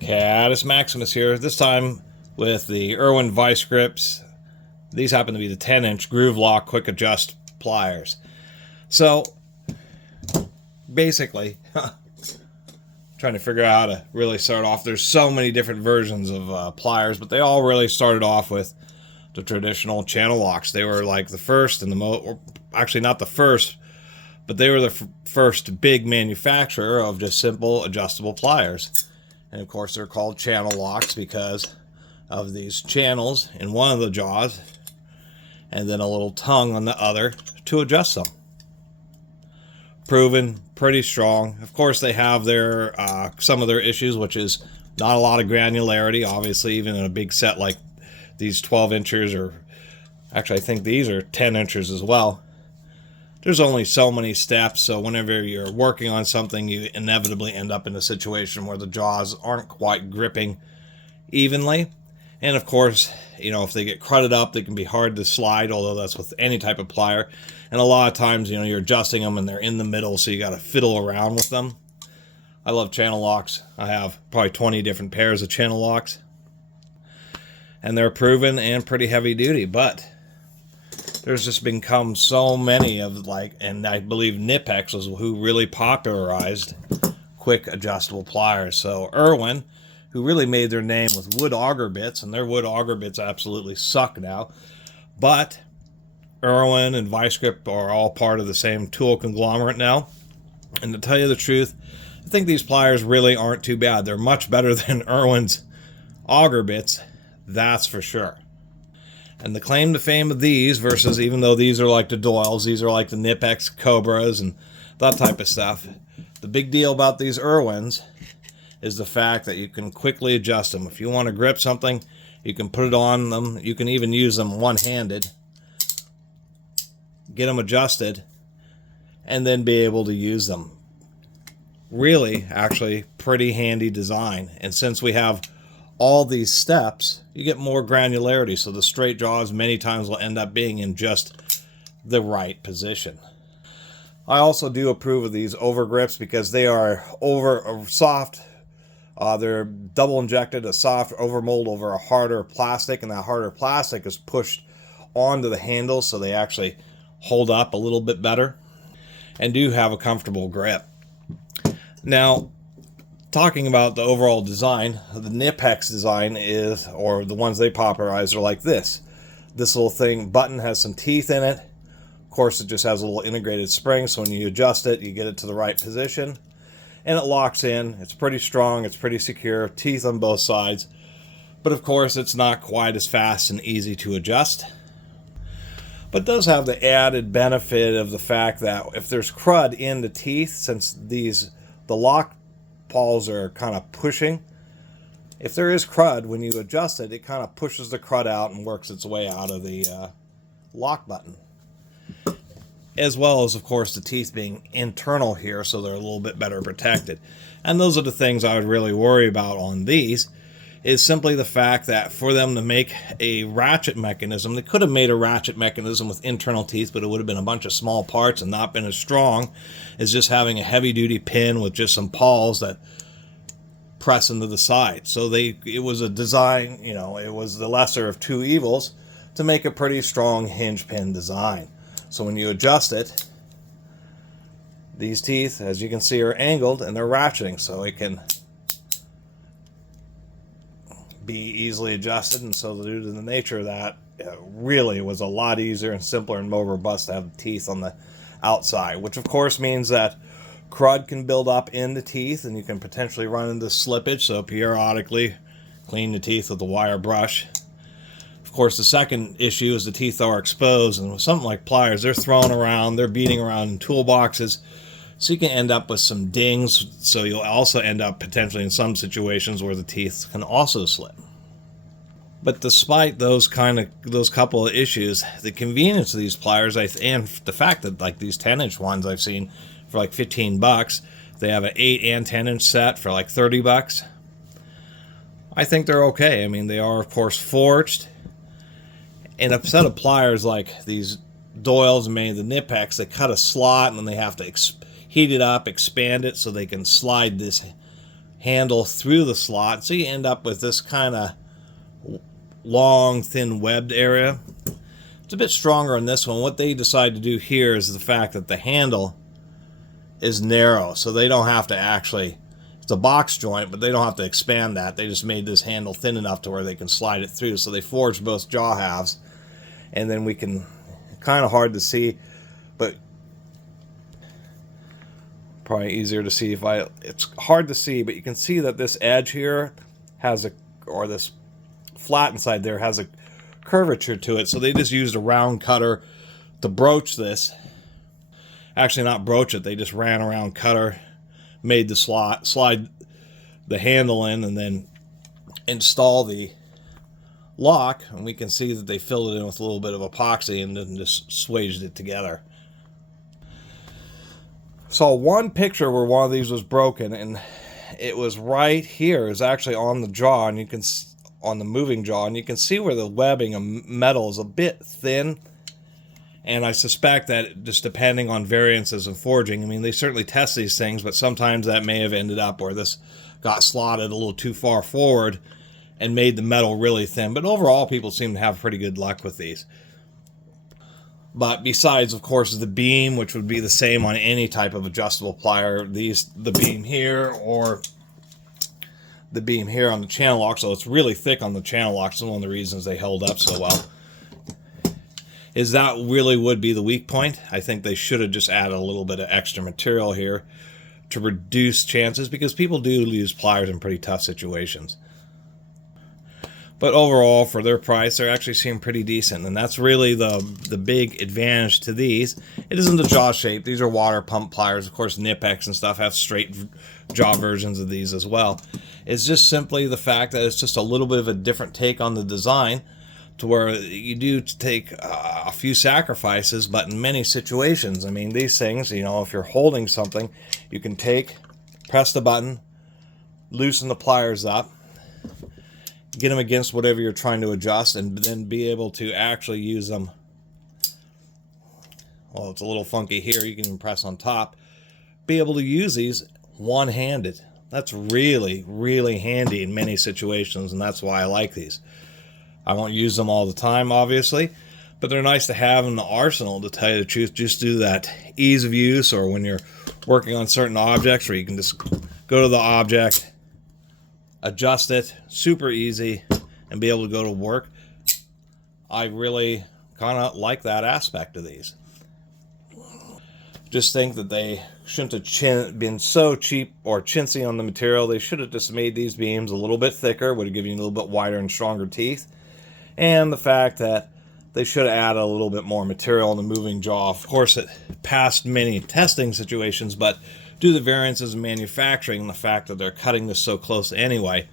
Catus Maximus here, this time with the Irwin Vise-Grips. These happen to be the 10-inch GrooveLock quick adjust pliers. So, basically, trying to figure out how to really start off. There's so many different versions of pliers, but they all really started off with the traditional channel locks. They were like the first and actually not the first, but they were the first big manufacturer of just simple adjustable pliers. And of course they're called channel locks because of these channels in one of the jaws and then a little tongue on the other to adjust them. Proven pretty strong. Of course they have their some of their issues, which is not a lot of granularity. Obviously, even in a big set like these 12 inches, or actually I think these are 10 inches as well, there's only so many steps, so whenever you're working on something, you inevitably end up in a situation where the jaws aren't quite gripping evenly. And of course, you know, if they get crudted up, they can be hard to slide, although that's with any type of plier. And a lot of times, you know, you're adjusting them and they're in the middle, so you got to fiddle around with them. I love channel locks. I have probably 20 different pairs of channel locks. And they're proven and pretty heavy duty, but there's just become so many of, like, and I believe Knipex was who really popularized quick adjustable pliers. So Irwin, who really made their name with wood auger bits, and their wood auger bits absolutely suck now, but Irwin and Vise-Grip are all part of the same tool conglomerate now. And to tell you the truth, I think these pliers really aren't too bad. They're much better than Irwin's auger bits, that's for sure. And the claim to fame of these, versus, even though these are like the Doyles, these are like the Knipex Cobras and that type of stuff, the big deal about these Irwins is the fact that you can quickly adjust them. If you want to grip something, you can put it on them. You can even use them one-handed, get them adjusted, and then be able to use them. Really, actually, pretty handy design. And since we have all these steps, you get more granularity, so the straight jaws many times will end up being in just the right position. I also do approve of these over grips because they are soft. They're double injected, a soft over mold over a harder plastic, and that harder plastic is pushed onto the handles, so they actually hold up a little bit better and do have a comfortable grip. Now, talking about the overall design, the Knipex design is, or the ones they popularized, are like this. This little thing, button, has some teeth in it. Of course, it just has a little integrated spring, so when you adjust it, you get it to the right position. And it locks in. It's pretty strong, it's pretty secure, teeth on both sides. But of course, it's not quite as fast and easy to adjust. But it does have the added benefit of the fact that if there's crud in the teeth, since the lock pawls are kind of pushing, if there is crud, when you adjust it, it kind of pushes the crud out and works its way out of the lock button. As well as, of course, the teeth being internal here, so they're a little bit better protected. And those are the things I would really worry about on these, is simply the fact that for them to make a ratchet mechanism, they could have made a ratchet mechanism with internal teeth, but it would have been a bunch of small parts and not been as strong as just having a heavy-duty pin with just some pawls that press into the side. So it was a design, you know, it was the lesser of two evils to make a pretty strong hinge pin design. So when you adjust it, these teeth, as you can see, are angled and they're ratcheting, so it can be easily adjusted. And so due to the nature of that, it really was a lot easier and simpler and more robust to have teeth on the outside, which of course means that crud can build up in the teeth and you can potentially run into slippage, so periodically clean the teeth with a wire brush. Of course, the second issue is the teeth are exposed, and with something like pliers, they're thrown around, they're beating around in toolboxes, so you can end up with some dings, so you'll also end up potentially in some situations where the teeth can also slip. But despite those couple of issues, the convenience of these pliers, and the fact that like these 10-inch ones I've seen for like 15 bucks, they have an 8 and 10-inch set for like 30 bucks. I think they're okay. I mean, they are of course forged. And a set of pliers like these Doyles made the Knipex, they cut a slot and then they have to heat it up, expand it so they can slide this handle through the slot, so you end up with this kind of long, thin webbed area. It's a bit stronger on this one. What they decide to do here is the fact that the handle is narrow, so they don't have to actually, it's a box joint, but they don't have to expand that. They just made this handle thin enough to where they can slide it through. So they forged both jaw halves, and then we can, kind of hard to see, but probably easier to see if it's hard to see, but you can see that this edge here has a, or this flat inside there has a curvature to it. So they just used a round cutter to broach this. Actually, not broach it, they just ran a round cutter, made the slide the handle in, and then install the lock, and we can see that they filled it in with a little bit of epoxy and then just swaged it together. Saw one picture where one of these was broken, and it was right here. It was actually on the jaw, and you can, on the moving jaw, and you can see where the webbing of metal is a bit thin. And I suspect that just depending on variances in forging, I mean, they certainly test these things, but sometimes that may have ended up where this got slotted a little too far forward and made the metal really thin. But overall, people seem to have pretty good luck with these. But besides, of course, the beam, which would be the same on any type of adjustable plier, the beam here or the beam here on the channel lock, so it's really thick on the channel lock. So one of the reasons they held up so well is that really would be the weak point. I think they should have just added a little bit of extra material here to reduce chances, because people do use pliers in pretty tough situations. But overall, for their price, they're actually seem pretty decent, and that's really the big advantage to these. It isn't the jaw shape. These are water pump pliers. Of course, Nipex and stuff have straight jaw versions of these as well. It's just simply the fact that it's just a little bit of a different take on the design, to where you do take a few sacrifices, but in many situations, I mean, these things, you know, if you're holding something, you can press the button, loosen the pliers up, get them against whatever you're trying to adjust, and then be able to actually use them. Well, it's a little funky here. You can even press on top. Be able to use these one-handed. That's really, really handy in many situations, and that's why I like these. I won't use them all the time, obviously, but they're nice to have in the arsenal, to tell you the truth, just do that ease of use, or when you're working on certain objects where you can just go to the object, adjust it, super easy, and be able to go to work. I really kind of like that aspect of these. Just think that they shouldn't have been so cheap or chintzy on the material. They should have just made these beams a little bit thicker, would have given you a little bit wider and stronger teeth. And the fact that they should have added a little bit more material in the moving jaw. Of course, it passed many testing situations, but due to the variances in manufacturing and the fact that they're cutting this so close anyway,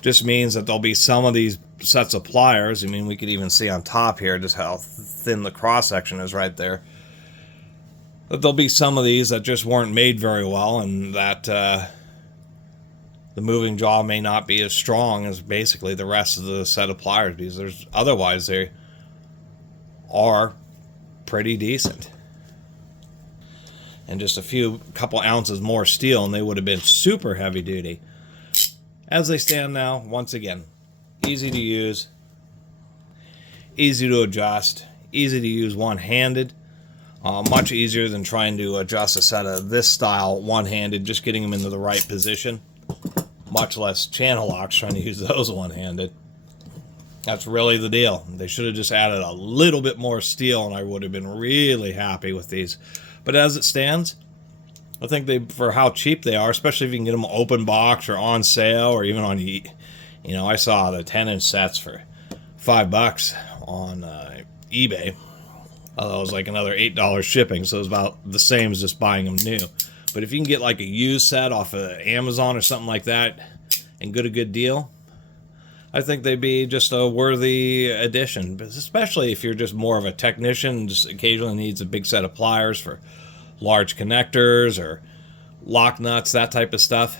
just means that there'll be some of these sets of pliers. I mean, we could even see on top here just how thin the cross-section is right there. That there'll be some of these that just weren't made very well, and that the moving jaw may not be as strong as basically the rest of the set of pliers, because otherwise they are pretty decent. And just a couple ounces more steel and they would have been super heavy duty. As they stand now, once again, easy to use, easy to adjust, easy to use one-handed. Much easier than trying to adjust a set of this style one-handed, just getting them into the right position. Much less channel locks trying to use those one-handed. That's really the deal. They should have just added a little bit more steel and I would have been really happy with these. But as it stands, I think for how cheap they are, especially if you can get them open box or on sale, or even on, you know, I saw the 10-inch sets for $5 on eBay. Although it was like another $8 shipping, so it was about the same as just buying them new. But if you can get like a used set off of Amazon or something like that and get a good deal, I think they'd be just a worthy addition. But especially if you're just more of a technician and just occasionally needs a big set of pliers for large connectors or lock nuts, that type of stuff.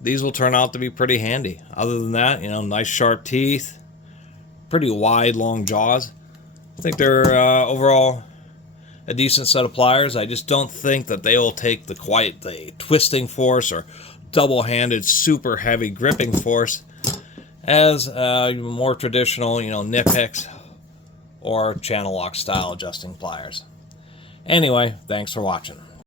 These will turn out to be pretty handy. Other than that, you know, nice sharp teeth, pretty wide, long jaws. I think they're overall a decent set of pliers. I just don't think that they will take quite the twisting force or double-handed super heavy gripping force as more traditional, nip picks or channel lock style adjusting pliers. Anyway, thanks for watching.